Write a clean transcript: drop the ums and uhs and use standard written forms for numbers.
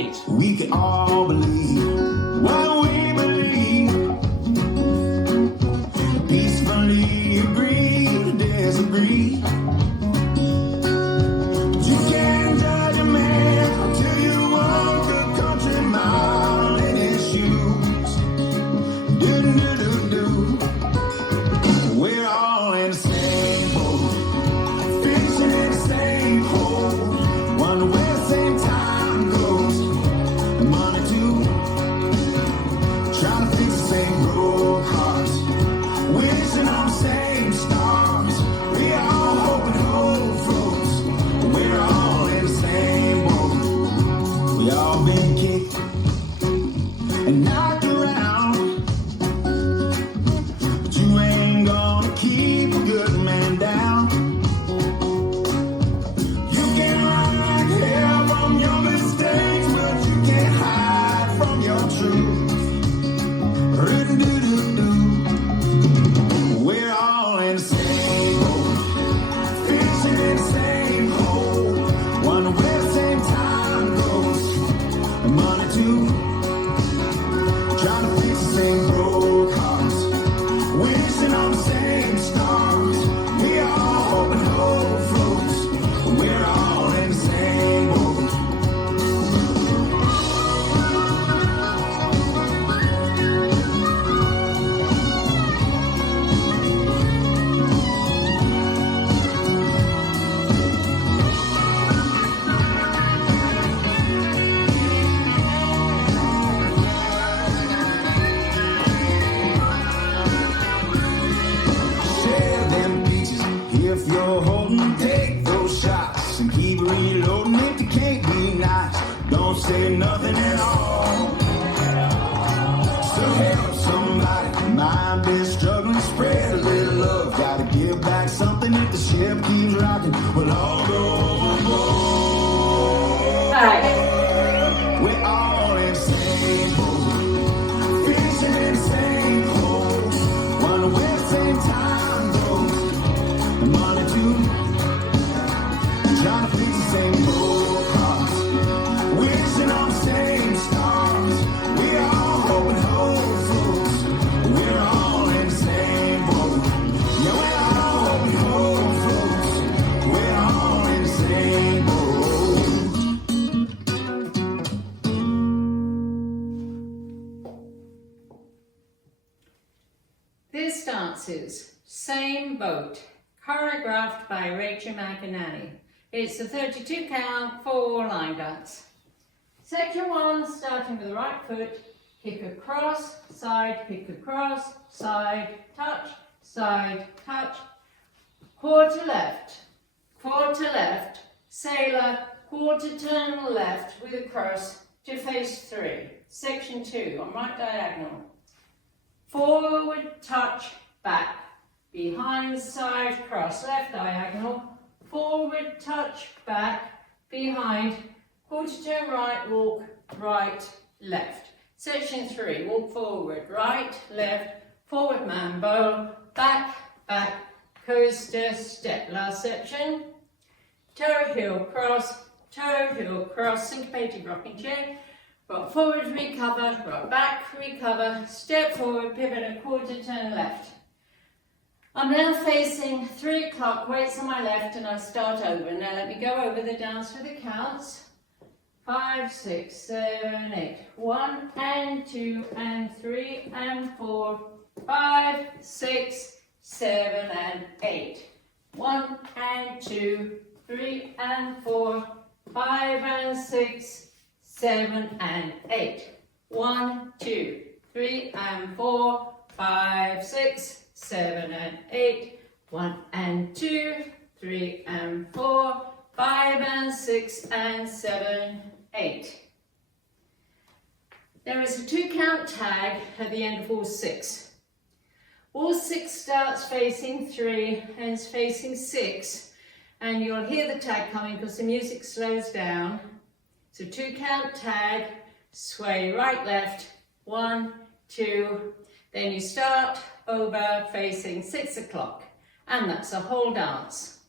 8. We can all believe what we believe. Peacefully agree to disagree. But you can't judge a man until you walk a country mile in his shoes. Do do do do. We're all in the same boat, fishing in the same hole. One way, same time goes. Money too. Trying to fix the same broke hearts, wishing on the same stars. We all hope and hope floats. We're all in the same boat. We all been kicked and knocked around, but you ain't gonna keep a good man down. You can run like hell from your mistakes, but you can't hide from your truth. We're all in the same boat, fishing in the same hole. One way, same time goes. Money too. Trying to fix the same broke hearts, wishing on the same stars. We all hope and hope floats. We're all in the same boat. Share them beaches if you're holding, take those shots and keep reloading. If you can't be nice, don't say nothing at all. So help somebody, mind be struggling, spread a little love. Gotta give back something if the ship keeps rocking. We'll all go overboard. Right. We're all in the same boat, fishing in the same hole. One way, same time goes. Money too. Trying to fix the same broke hearts, wishing on the same stars. We all hope and hope floats. We're all in the same boat. Yeah, we all hope and hope floats. We're all in the same boat. This dance is Same Boat, choreographed by Rachel McInerney. It's a 32 count, 4 line dance. Section 1, starting with the right foot, kick across, side, kick across, side, touch, quarter left, sailor, quarter turn left with a cross to face 3. Section 2, on right diagonal. Forward, touch, back, behind, side, cross, left diagonal, forward, touch, back, behind, quarter turn right, walk, right, left. Section 3, walk forward, right, left, forward mambo, back, coaster, step. Last section, toe, heel, cross, syncopated rocking chair. Rock forward, recover, rock back, recover, step forward, pivot a quarter turn left. I'm now facing 3 o'clock, weights on my left, and I start over. Now let me go over the dance for the counts. 5, 6, 7, 8. 1 and 2 and 3 and 4, 5, 6, 7 and 8. 1 and 2, 3 and 4, 5 and 6, 7 and 8. 1, 2, 3 and 4, 5, 6, 7 and 8. 1 and 2, 3 and 4, 5 and 6 and 7, 8. There is a 2 count tag at the end of all 6. All 6 starts facing 3, ends facing 6, and you'll hear the tag coming because the music slows down. So 2 count tag, sway right, left, 1, 2, then you start over facing 6 o'clock, and that's a whole dance.